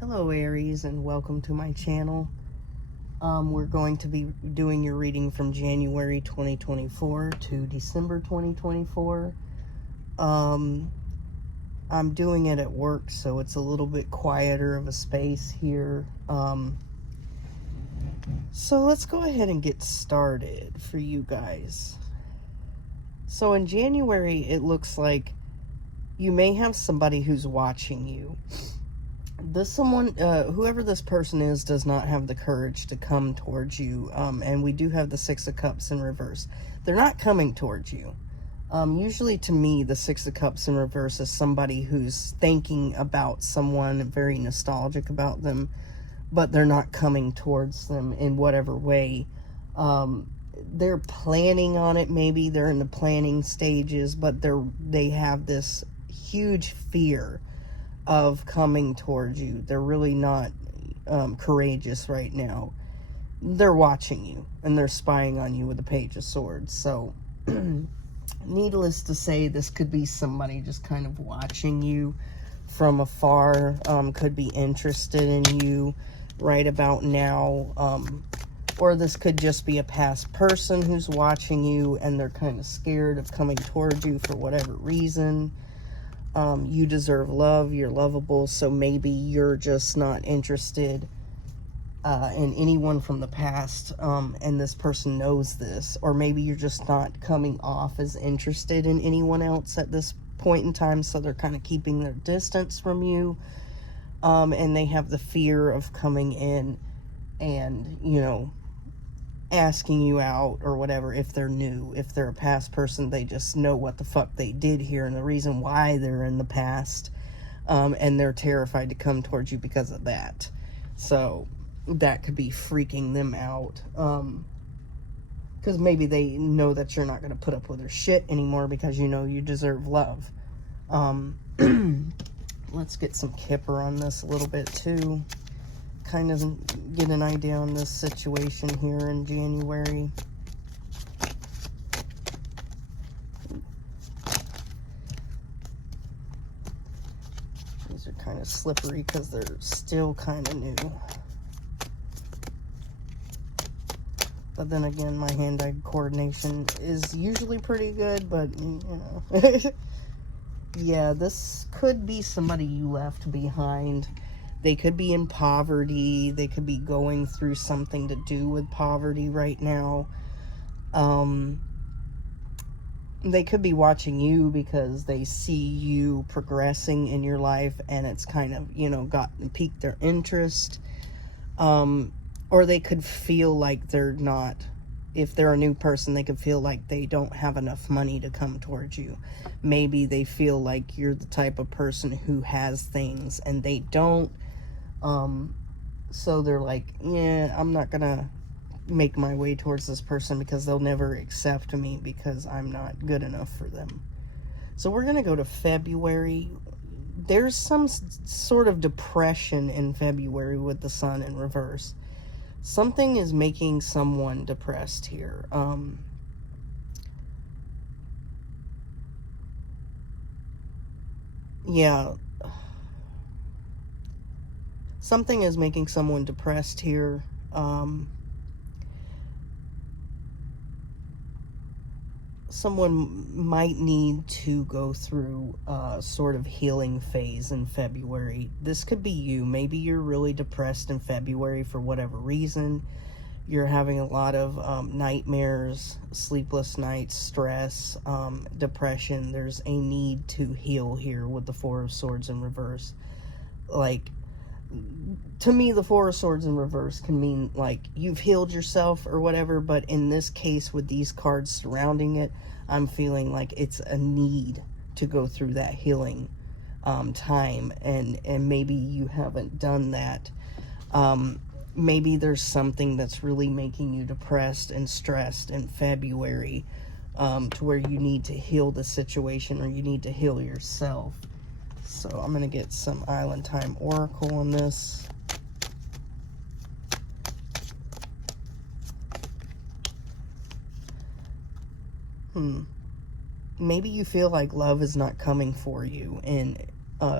Hello Aries, and welcome to my channel. We're going to be doing your reading from January 2024 to December 2024. I'm doing it at work, so it's a little bit quieter of a space here. So let's go ahead and get started for you guys. So in January, it looks like you may have somebody who's watching you. Whoever this person is, does not have the courage to come towards you. And we do have the Six of Cups in reverse. They're not coming towards you. Usually to me, the Six of Cups in reverse is somebody who's thinking about someone, very nostalgic about them, but they're not coming towards them in whatever way. They're planning on it. Maybe they're in the planning stages, but they have this huge fear of coming towards you. They're really not courageous right now. They're watching you and they're spying on you with the Page of Swords. So needless to say, this could be somebody just kind of watching you from afar, could be interested in you right about now, or this could just be a past person who's watching you and they're kind of scared of coming towards you for whatever reason. You deserve love, you're lovable, so maybe you're just not interested in anyone from the past, and this person knows this, or maybe you're just not coming off as interested in anyone else at this point in time, so they're kind of keeping their distance from you, and they have the fear of coming in and, you know, asking you out or whatever. If they're new, if they're a past person, they just know what the fuck they did here and the reason why they're in the past, and they're terrified to come towards you because of that. So that could be freaking them out, because maybe they know that you're not going to put up with their shit anymore because you know you deserve love. Let's get some Kipper on this a little bit too, kind of get an idea on this situation here in January. These are kind of slippery because they're still kind of new. But then again, my hand-eye coordination is usually pretty good, but, you know. Yeah, this could be somebody you left behind. They could be in poverty. They could be going through something to do with poverty right now. They could be watching you because they see you progressing in your life and it's kind of, you know, piqued their interest. Or they could feel like they're not, if they're a new person, they could feel like they don't have enough money to come towards you. Maybe they feel like you're the type of person who has things and they don't. So they're like, yeah, I'm not gonna make my way towards this person because they'll never accept me because I'm not good enough for them. So we're gonna go to February. There's some sort of depression in February with the Sun in reverse. Something is making someone depressed here. Yeah. Something is making someone depressed here. Someone might need to go through a sort of healing phase in February. This could be you. Maybe you're really depressed in February for whatever reason. You're having a lot of nightmares, sleepless nights, stress, depression. There's a need to heal here with the Four of Swords in reverse. Like, to me, the Four of Swords in reverse can mean like you've healed yourself or whatever, but in this case with these cards surrounding it, I'm feeling like it's a need to go through that healing time, and maybe you haven't done that. Maybe there's something that's really making you depressed and stressed in February, to where you need to heal the situation or you need to heal yourself. So I'm going to get some Island Time Oracle on this. Maybe you feel like love is not coming for you in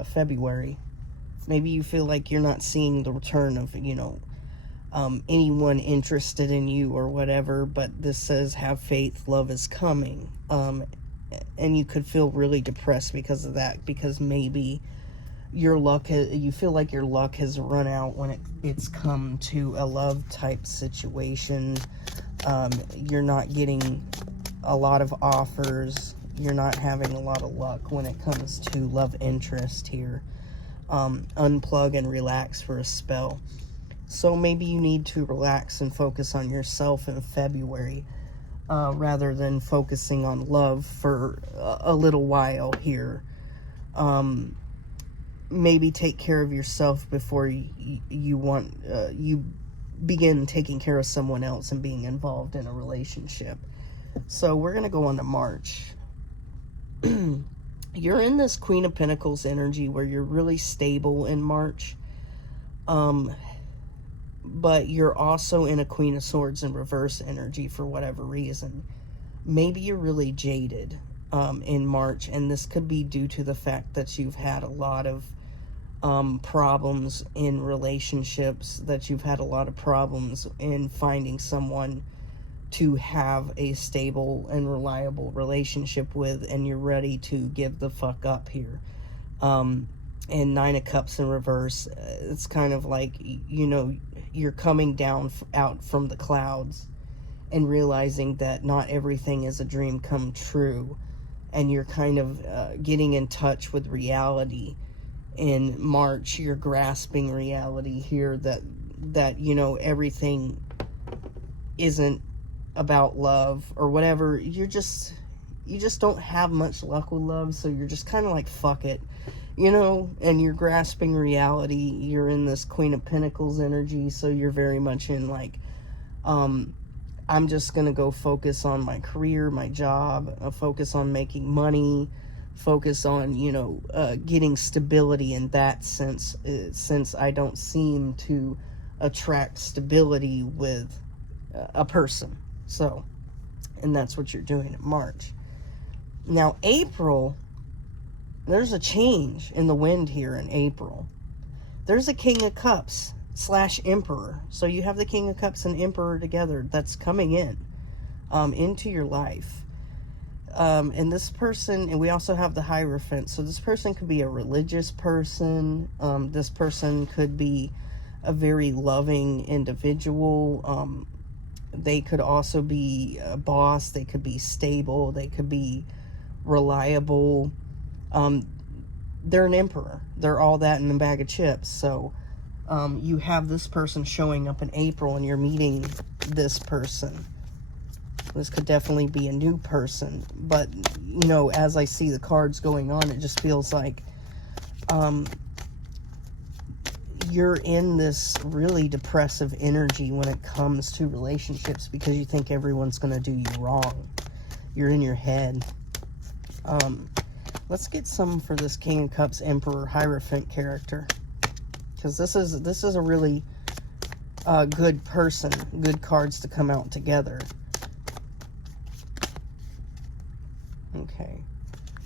February. Maybe you feel like you're not seeing the return of, anyone interested in you or whatever, but this says have faith, love is coming. And you could feel really depressed because of that, because maybe you feel like your luck has run out when it's come to a love type situation. You're not getting a lot of offers. You're not having a lot of luck when it comes to love interest here. Unplug and relax for a spell. So maybe you need to relax and focus on yourself in February, rather than focusing on love for a little while here. Maybe take care of yourself before you begin taking care of someone else and being involved in a relationship. So we're going to go on to March. You're in this Queen of Pentacles energy where you're really stable in March. But you're also in a Queen of Swords in reverse energy for whatever reason. Maybe you're really jaded in March, and this could be due to the fact that you've had a lot of problems in relationships, that you've had a lot of problems in finding someone to have a stable and reliable relationship with, and you're ready to give the fuck up here. And Nine of Cups in reverse, it's kind of like, you're coming down out from the clouds and realizing that not everything is a dream come true, and you're kind of getting in touch with reality. In March, you're grasping reality here that everything isn't about love or whatever. You just don't have much luck with love, so you're just kind of like, fuck it, and you're grasping reality. You're in this Queen of Pentacles energy, so you're very much in like, I'm just gonna go focus on my career, my job, focus on making money, focus on getting stability in that sense, since I don't seem to attract stability with a person. So, and that's what you're doing in March. Now April, there's a change in the wind here in April. There's a King of Cups / Emperor. So you have the King of Cups and Emperor together that's coming in into your life. And this person, and we also have the Hierophant. So this person could be a religious person. This person could be a very loving individual. They could also be a boss. They could be stable. They could be reliable. They're an emperor. They're all that in a bag of chips. So you have this person showing up in April, and you're meeting this person. This could definitely be a new person. But, as I see the cards going on, it just feels like you're in this really depressive energy when it comes to relationships, because you think everyone's going to do you wrong. You're in your head. Let's get some for this King of Cups, Emperor, Hierophant character, because this is a really good person. Good cards to come out together. Okay.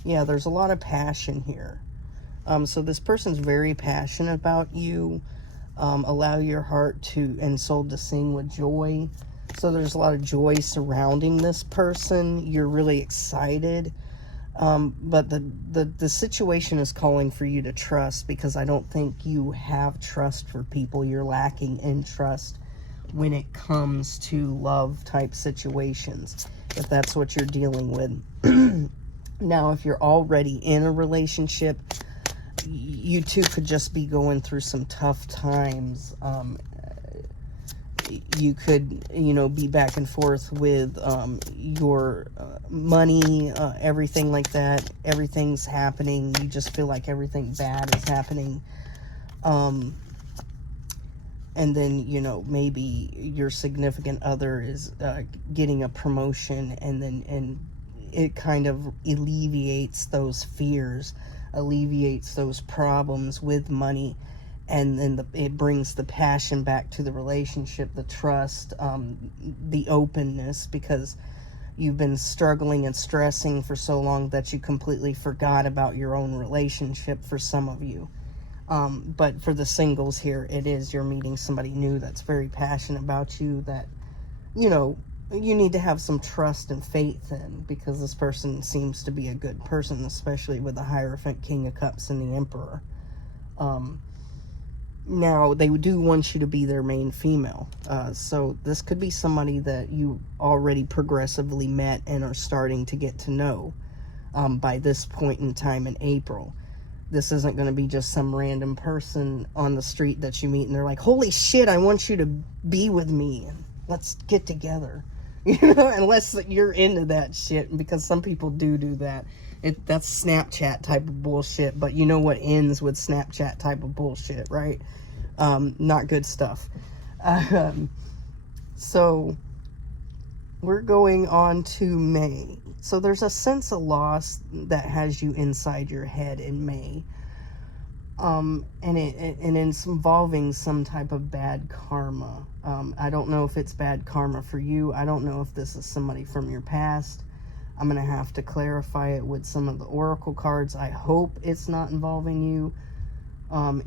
Yeah, there's a lot of passion here. So this person's very passionate about you. Allow your heart and soul to sing with joy. So there's a lot of joy surrounding this person. You're really excited. But the situation is calling for you to trust, because I don't think you have trust for people. You're lacking in trust when it comes to love type situations, if that's what you're dealing with. Now, if you're already in a relationship, you two could just be going through some tough times. You could, be back and forth with your money, everything like that. Everything's happening. You just feel like everything bad is happening. And then, maybe your significant other is getting a promotion, and it kind of alleviates those fears, alleviates those problems with money, and then it brings the passion back to the relationship, the trust, the openness, because you've been struggling and stressing for so long that you completely forgot about your own relationship for some of you. But for the singles here, it is you're meeting somebody new that's very passionate about you, that, you know, you need to have some trust and faith in, because this person seems to be a good person, especially with the Hierophant, King of Cups, and the Emperor. Now, they do want you to be their main female. So this could be somebody that you already progressively met and are starting to get to know by this point in time in April. This isn't going to be just some random person on the street that you meet and they're like, holy shit, I want you to be with me and let's get together. You know, unless you're into that shit, because some people do that. That's Snapchat type of bullshit, but you know what ends with Snapchat type of bullshit, right? Not good stuff. So we're going on to May. So there's a sense of loss that has you inside your head in May. And it's involving some type of bad karma. I don't know if it's bad karma for you. I don't know if this is somebody from your past. I'm going to have to clarify it with some of the oracle cards. I hope it's not involving you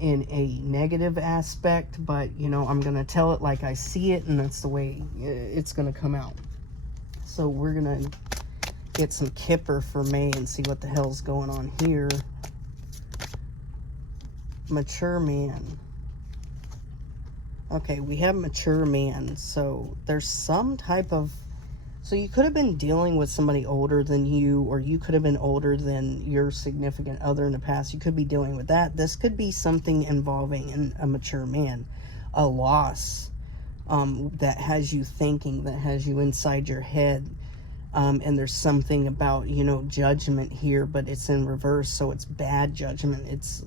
in a negative aspect, but, you know, I'm going to tell it like I see it, and that's the way it's going to come out. So we're going to get some Kipper for May and see what the hell's going on here. Mature man. Okay, we have mature man. So there's some type of... So you could have been dealing with somebody older than you, or you could have been older than your significant other in the past. You could be dealing with that. This could be something involving a mature man. A loss that has you thinking, that has you inside your head. And there's something about, you know, judgment here, but it's in reverse, so it's bad judgment. It's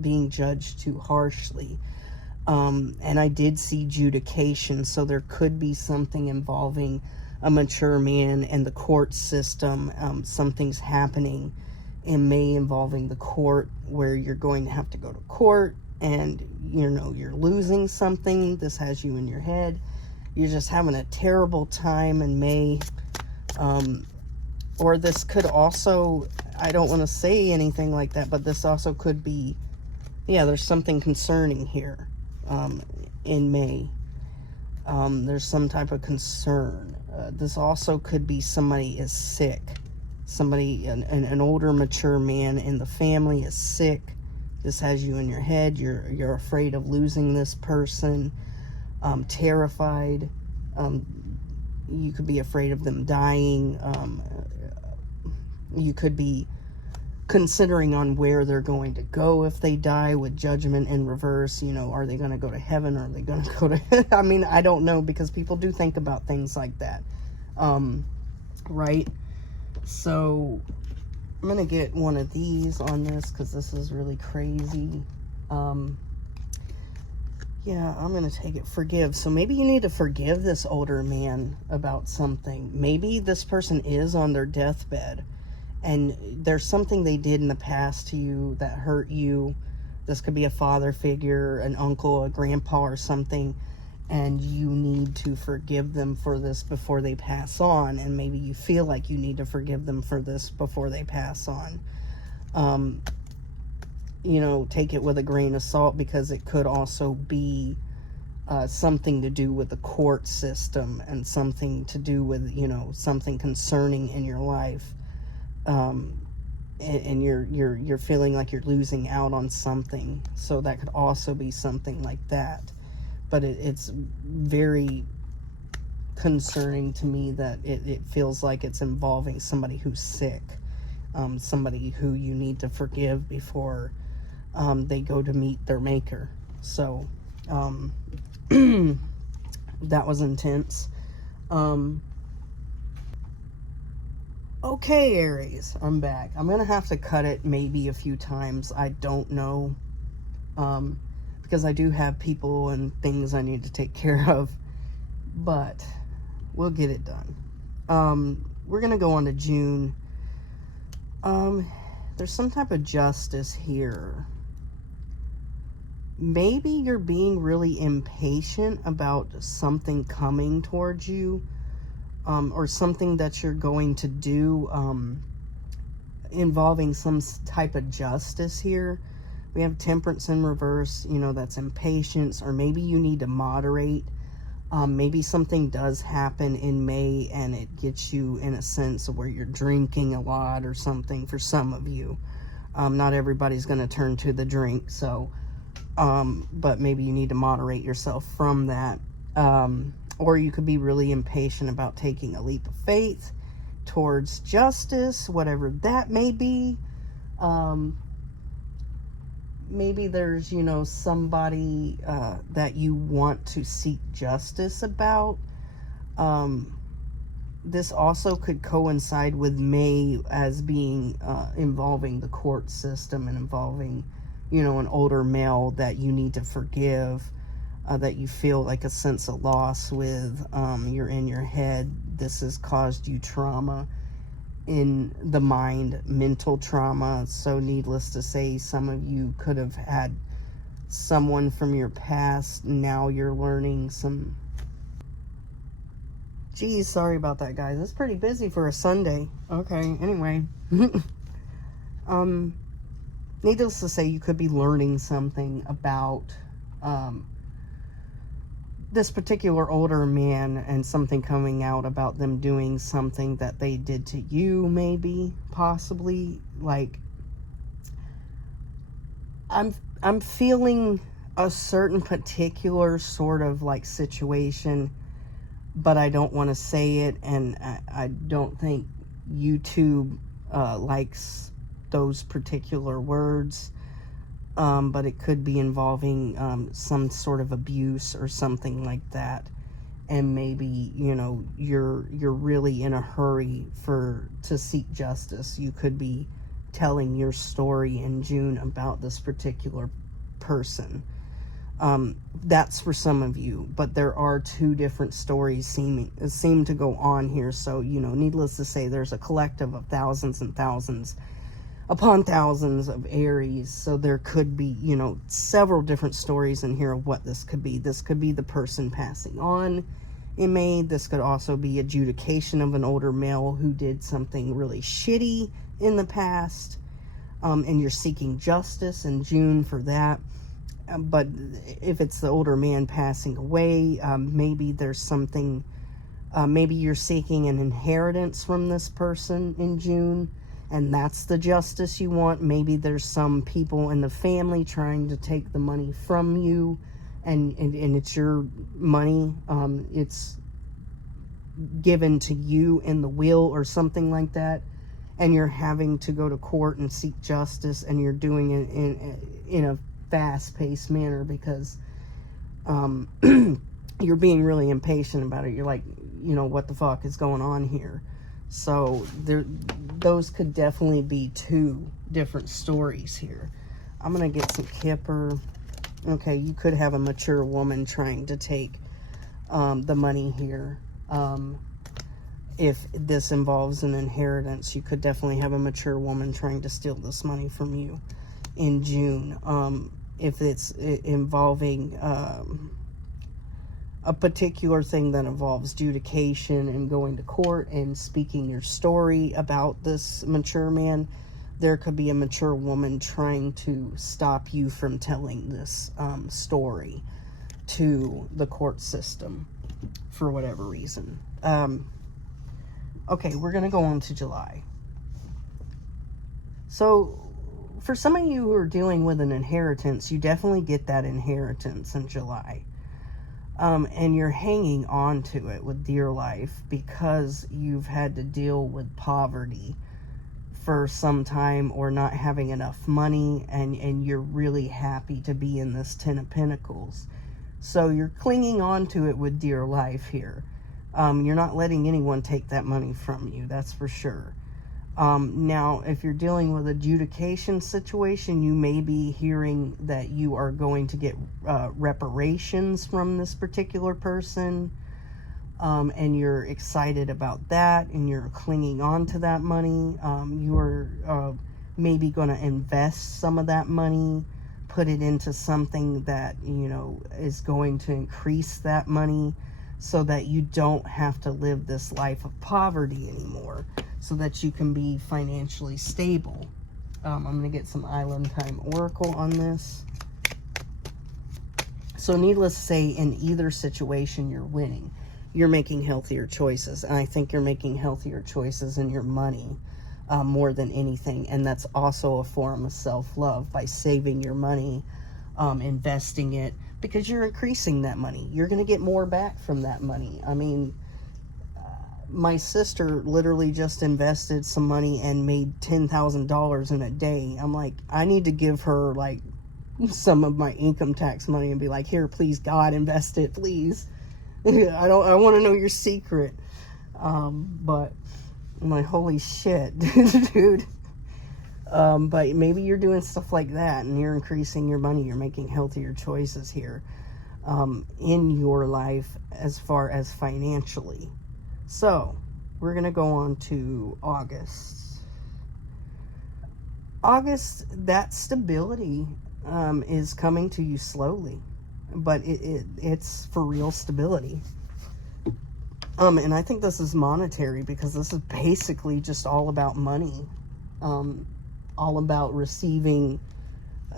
being judged too harshly. And I did see judication, so there could be something involving a mature man and the court system. Something's happening in May involving the court, where you're going to have to go to court, and, you know, you're losing something. This has you in your head. You're just having a terrible time in May. Or this could also, I don't want to say anything like that, but this also could be, yeah, there's something concerning here, in May. There's some type of concern. This also could be somebody is sick. Somebody, an older, mature man in the family is sick. This has you in your head. You're afraid of losing this person. Terrified. You could be afraid of them dying. You could be considering on where they're going to go if they die, with judgment in reverse. You know, are they going to go to heaven, or are they going to go to... I mean, I don't know, because people do think about things like that. Right? So I'm going to get one of these on this, because this is really crazy. Yeah, I'm going to take it. Forgive. So maybe you need to forgive this older man about something. Maybe this person is on their deathbed, and there's something they did in the past to you that hurt you. This could be a father figure, an uncle, a grandpa, or something, and you need to forgive them for this before they pass on. And maybe you feel like you need to forgive them for this before they pass on. You know, take it with a grain of salt, because it could also be something to do with the court system, and something to do with, you know, something concerning in your life. And you're feeling like you're losing out on something. So that could also be something like that. But it's very concerning to me that it feels like it's involving somebody who's sick. Somebody who you need to forgive before they go to meet their maker. So that was intense. Okay, Aries, I'm back. I'm gonna have to cut it maybe a few times. I don't know, because I do have people and things I need to take care of, but we'll get it done. We're gonna go on to June. There's some type of justice here. Maybe you're being really impatient about something coming towards you, or something that you're going to do, involving some type of justice here. We have Temperance in reverse, you know, that's impatience, or maybe you need to moderate. Maybe something does happen in May and it gets you in a sense of where you're drinking a lot or something for some of you. Not everybody's going to turn to the drink, so, but maybe you need to moderate yourself from that. Or you could be really impatient about taking a leap of faith towards justice, whatever that may be. Maybe there's, you know, somebody that you want to seek justice about. This also could coincide with May as being involving the court system and involving, you know, an older male that you need to forgive, that you feel like a sense of loss with. You're in your head. This has caused you trauma in the mind, mental trauma. So needless to say, some of you could have had someone from your past. Now you're learning some... Geez, sorry about that, guys. It's pretty busy for a Sunday. Okay, anyway. Needless to say, you could be learning something about this particular older man, and something coming out about them doing something that they did to you, maybe, possibly. Like, I'm feeling a certain particular sort of like situation, but I don't want to say it, and I don't think YouTube likes those particular words. But it could be involving some sort of abuse or something like that. And maybe, you know, you're really in a hurry to seek justice. You could be telling your story in June about this particular person. That's for some of you, but there are two different stories seem to go on here. So, you know, needless to say, there's a collective of thousands and thousands upon thousands of Aries. So there could be, you know, several different stories in here of what this could be. This could be the person passing on in May. This could also be adjudication of an older male who did something really shitty in the past, and you're seeking justice in June for that. But if it's the older man passing away, maybe there's something, maybe you're seeking an inheritance from this person in June, and that's the justice you want. Maybe there's some people in the family trying to take the money from you, and it's your money. It's given to you in the will or something like that, and you're having to go to court and seek justice, and you're doing it in a fast-paced manner because you're being really impatient about it. You're like, you know, what the fuck is going on here? So those could definitely be two different stories here. I'm gonna get some Kipper. Okay, you could have a mature woman trying to take the money here. If this involves an inheritance, you could definitely have a mature woman trying to steal this money from you in June. If it's involving a particular thing that involves adjudication and going to court and speaking your story about this mature man, there could be a mature woman trying to stop you from telling this story to the court system for whatever reason. Okay, we're going to go on to July. So, for some of you who are dealing with an inheritance, you definitely get that inheritance in July. And you're hanging on to it with dear life because you've had to deal with poverty for some time, or not having enough money, and you're really happy to be in this Ten of Pentacles. So you're clinging on to it with dear life here. You're not letting anyone take that money from you, that's for sure. Now, if you're dealing with adjudication situation, you may be hearing that you are going to get reparations from this particular person, and you're excited about that, and you're clinging on to that money. You're maybe going to invest some of that money, put it into something that, you know, is going to increase that money so that you don't have to live this life of poverty anymore, so that you can be financially stable. I'm going to get some Island Time Oracle on this. So needless to say, in either situation, you're winning. You're making healthier choices. And I think you're making healthier choices in your money more than anything. And that's also a form of self-love by saving your money, investing it, because you're increasing that money. You're going to get more back from that money. I mean, my sister literally just invested some money and made $10,000 in a day. I'm like, I need to give her like some of my income tax money and be like, here, please, God, invest it, please. I want to know your secret. But I'm like, holy shit, dude. But maybe you're doing stuff like that and you're increasing your money. You're making healthier choices here in your life as far as financially. So we're going to go on to August. August, that stability is coming to you slowly, but it's for real stability. And I think this is monetary, because this is basically just all about money. All about receiving,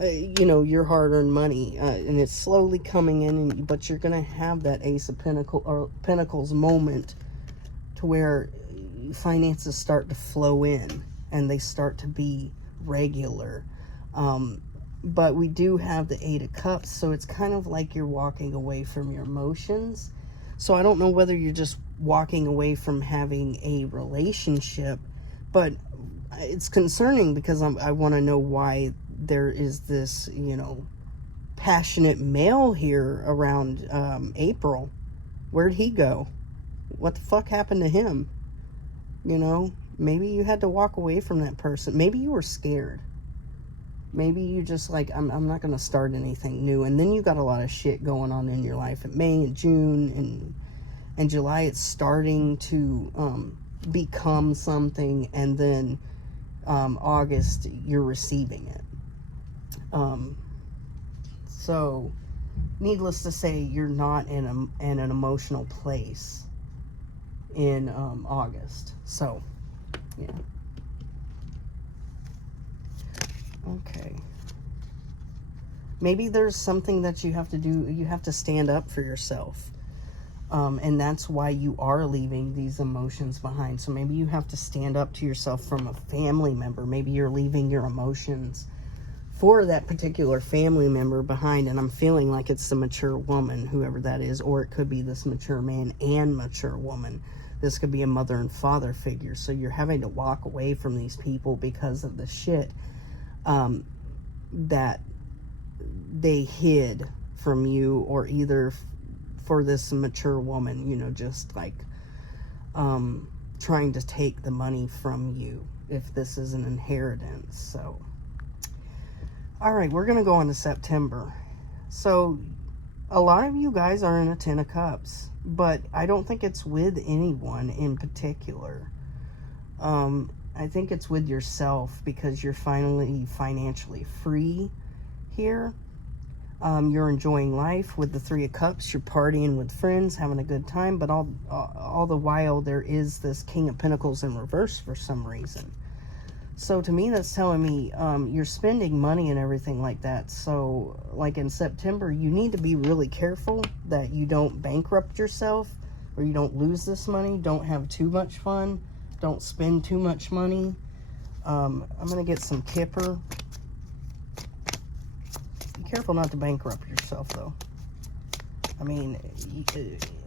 your hard-earned money, and it's slowly coming in, but you're going to have that Ace of Pentacles moment to where finances start to flow in and they start to be regular. But we do have the Eight of Cups, so it's kind of like you're walking away from your emotions. So I don't know whether you're just walking away from having a relationship, but it's concerning because I want to know why there is this, passionate male here around April. Where'd he go? What the fuck happened to him? Maybe you had to walk away from that person. Maybe you were scared. Maybe you just like, I'm not going to start anything new. And then you got a lot of shit going on in your life in May and June and July. It's starting to become something. And then August, you're receiving it. So needless to say, you're not in an emotional place in August. So, yeah. Okay. Maybe there's something that you have to do. You have to stand up for yourself. And that's why you are leaving these emotions behind. So maybe you have to stand up to yourself from a family member. Maybe you're leaving your emotions for that particular family member behind. And I'm feeling like it's the mature woman, whoever that is, or it could be this mature man and mature woman. This could be a mother and father figure. So you're having to walk away from these people because of the shit that they hid from you, or either for this mature woman, just like trying to take the money from you if this is an inheritance. So, all right, we're going to go on to September. So a lot of you guys are in a Ten of Cups, but I don't think it's with anyone in particular. I think it's with yourself, because you're finally financially free here. You're enjoying life with the Three of Cups. You're partying with friends, having a good time, but all the while there is this King of Pentacles in reverse for some reason. So to me, that's telling me you're spending money and everything like that. So like in September, you need to be really careful that you don't bankrupt yourself, or you don't lose this money. Don't have too much fun. Don't spend too much money. I'm going to get some Kipper. Be careful not to bankrupt yourself, though. I mean,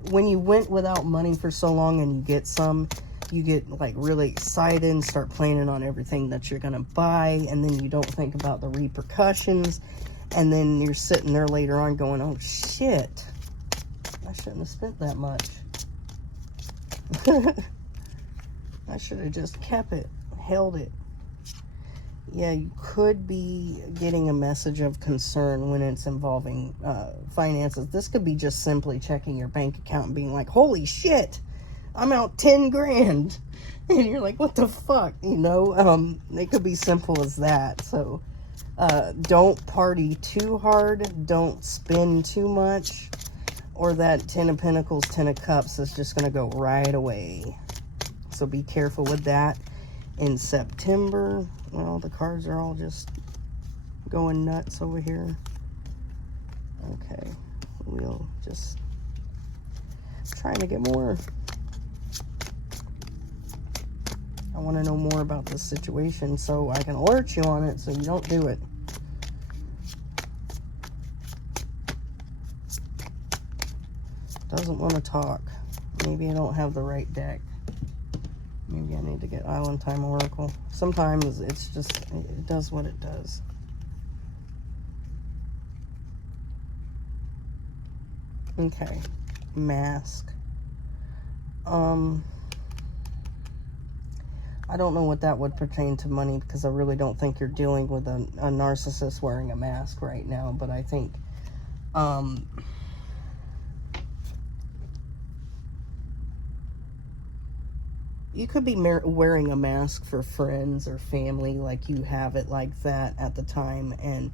when you went without money for so long and you get some, you get like really excited and start planning on everything that you're going to buy, and then you don't think about the repercussions, and then you're sitting there later on going, oh shit, I shouldn't have spent that much. I should have just kept it, held it. Yeah, you could be getting a message of concern when it's involving finances. This could be just simply checking your bank account and being like, holy shit, I'm out 10 grand. And you're like, what the fuck? It could be simple as that. So don't party too hard. Don't spend too much. Or that Ten of Pentacles, Ten of Cups is just going to go right away. So be careful with that. In September, well, the cards are all just going nuts over here. Okay, we'll just trying to get more. I want to know more about this situation so I can alert you on it so you don't do it. Doesn't want to talk. Maybe I don't have the right deck. Maybe I need to get Island Time Oracle. Sometimes it's just, it does what it does. Okay, mask. I don't know what that would pertain to money, because I really don't think you're dealing with a narcissist wearing a mask right now, but I think, you could be wearing a mask for friends or family, like you have it like that at the time, and,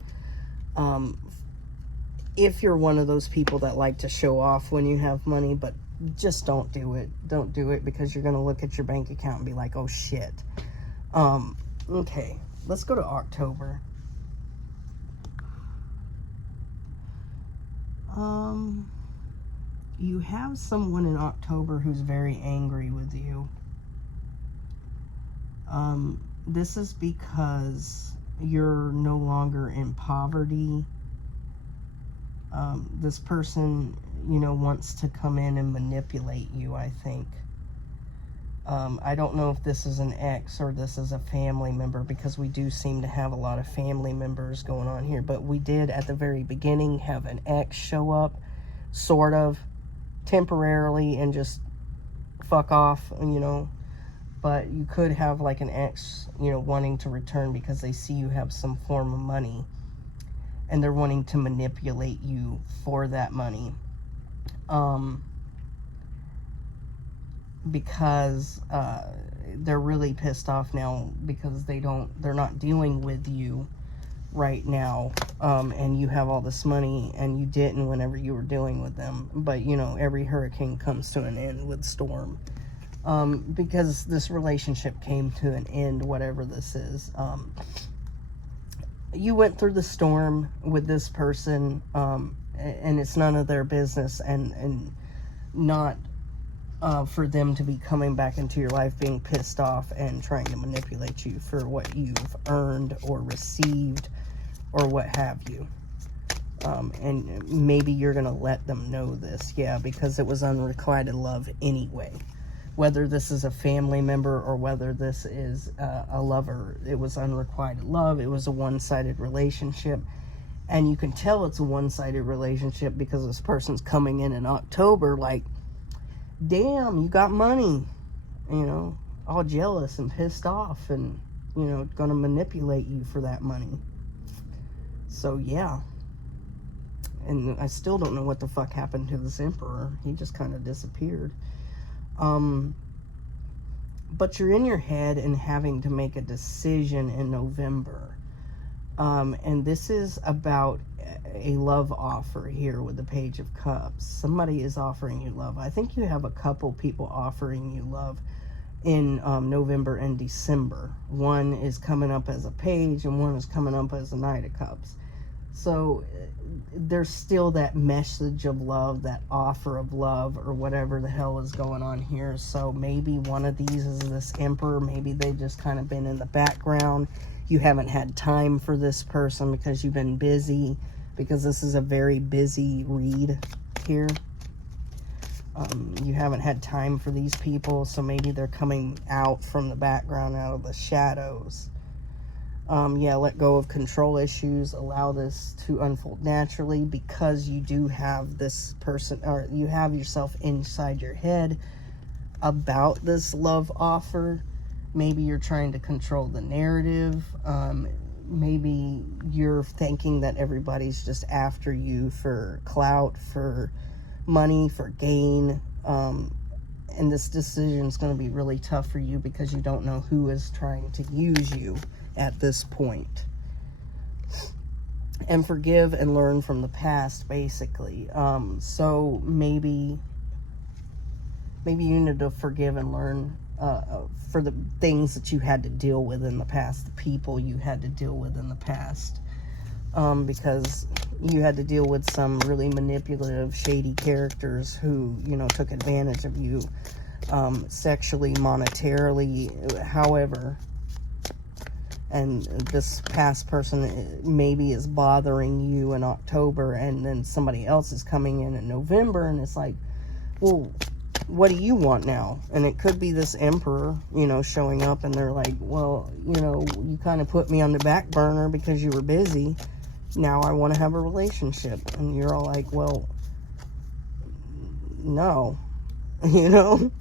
if you're one of those people that like to show off when you have money, but just don't do it. Don't do it, because you're going to look at your bank account and be like, oh shit. Okay, let's go to October. You have someone in October who's very angry with you. This is because you're no longer in poverty. This person, you know, wants to come in and manipulate you, I think. I don't know if this is an ex or this is a family member, because we do seem to have a lot of family members going on here. But we did, at the very beginning, have an ex show up, sort of, temporarily, and just fuck off, you know. But you could have, like, an ex, you know, wanting to return because they see you have some form of money, and they're wanting to manipulate you for that money. Because they're really pissed off now because they're not dealing with you right now, and you have all this money, and you didn't whenever you were dealing with them. But, you know, every hurricane comes to an end with storm. Because this relationship came to an end, whatever this is. You went through the storm with this person, and it's none of their business, and not for them to be coming back into your life being pissed off and trying to manipulate you for what you've earned or received or what have you. And maybe you're going to let them know this, yeah, because it was unrequited love anyway. Whether this is a family member or whether this is a lover, it was unrequited love. It was a one-sided relationship. And you can tell it's a one-sided relationship because this person's coming in October like, damn, you got money, you know, all jealous and pissed off, and, you know, gonna manipulate you for that money. So, yeah. And I still don't know what the fuck happened to this emperor. He just kind of disappeared. But you're in your head and having to make a decision in November. And this is about a love offer here with the Page of Cups. Somebody is offering you love. I think you have a couple people offering you love in November and December. One is coming up as a page, and one is coming up as a Knight of Cups. So there's still that message of love, that offer of love, or whatever the hell is going on here. So maybe one of these is this Emperor. Maybe they've just kind of been in the background. You haven't had time for this person because you've been busy, because this is a very busy read here. You haven't had time for these people, so maybe they're coming out from the background, out of the shadows. Yeah, let go of control issues. Allow this to unfold naturally, because you do have this person, or you have yourself inside your head about this love offer. Maybe you're trying to control the narrative. Maybe you're thinking that everybody's just after you for clout, for money, for gain. And this decision is going to be really tough for you because you don't know who is trying to use you at this point. And forgive and learn from the past, basically. So maybe you need to forgive and learn for the things that you had to deal with in the past, the people you had to deal with in the past. Because you had to deal with some really manipulative, shady characters who, you know, took advantage of you, sexually, monetarily, however. And this past person maybe is bothering you in October, and then somebody else is coming in November, and it's like, well, what do you want now? And it could be this emperor, you know, showing up, and they're like, well, you know, you kind of put me on the back burner because you were busy. Now I want to have a relationship. And you're all like, well, no, you know?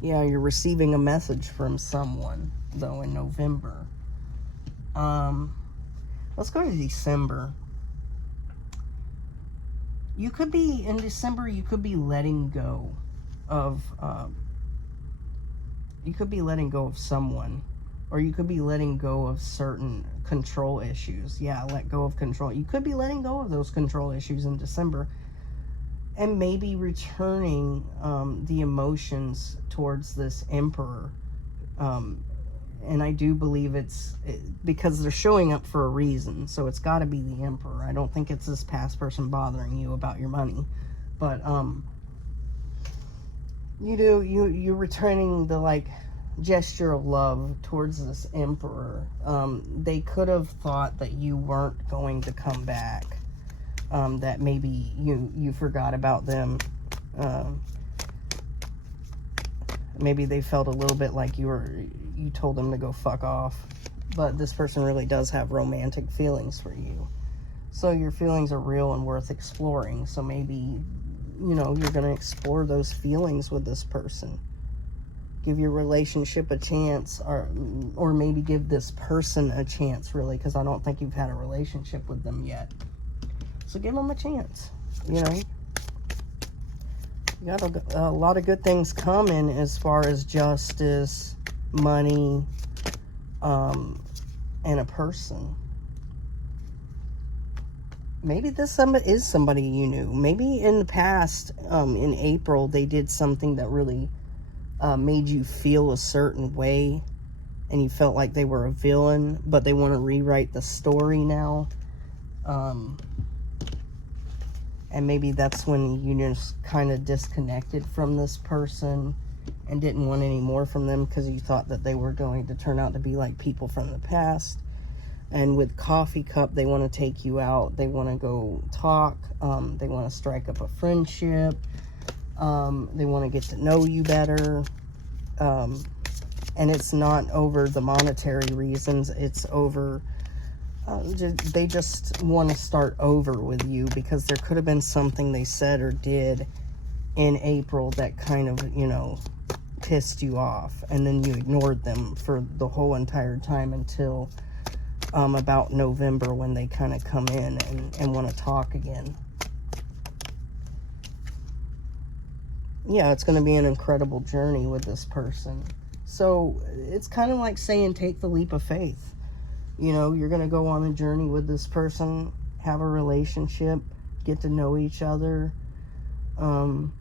Yeah, you're receiving a message from someone, though, in November. Let's go to December. You could be, in December, you could be letting go of, someone. Or you could be letting go of certain control issues. Yeah, let go of control. You could be letting go of those control issues in December. And maybe returning the emotions towards this emperor. And I do believe because they're showing up for a reason. So it's got to be the emperor. I don't think it's this past person bothering you about your money. But you're returning the, like, gesture of love towards this emperor. They could have thought that you weren't going to come back, that maybe you forgot about them. Maybe they felt a little bit like you told them to go fuck off, but this person really does have romantic feelings for you, so your feelings are real and worth exploring. So maybe, you know, you're going to explore those feelings with this person. Give your relationship a chance, or maybe give this person a chance, really, because I don't think you've had a relationship with them yet. So give them a chance, you know. You got a lot of good things coming as far as justice, money, and a person. Maybe this is somebody you knew. Maybe in the past, in April, they did something that really made you feel a certain way, and you felt like they were a villain, but they want to rewrite the story now. And maybe that's when you just kind of disconnected from this person and didn't want any more from them because you thought that they were going to turn out to be like people from the past. And with Coffee Cup, they want to take you out. They want to go talk. They want to strike up a friendship. They want to get to know you better. And it's not over the monetary reasons. It's over... they just want to start over with you because there could have been something they said or did in April that kind of, you know, pissed you off. And then you ignored them for the whole entire time until about November, when they kind of come in and want to talk again. Yeah, it's going to be an incredible journey with this person. So it's kind of like saying take the leap of faith. You know, you're going to go on a journey with this person, have a relationship, get to know each other. And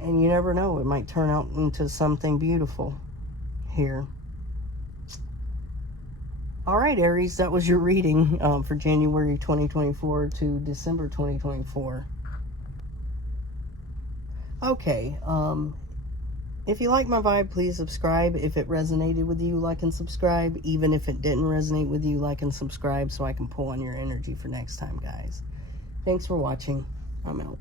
you never know, it might turn out into something beautiful here. All right, Aries, that was your reading for January 2024 to December 2024. Okay, if you like my vibe, please subscribe. If it resonated with you, like and subscribe. Even if it didn't resonate with you, like and subscribe so I can pull on your energy for next time, guys. Thanks for watching. I'm out.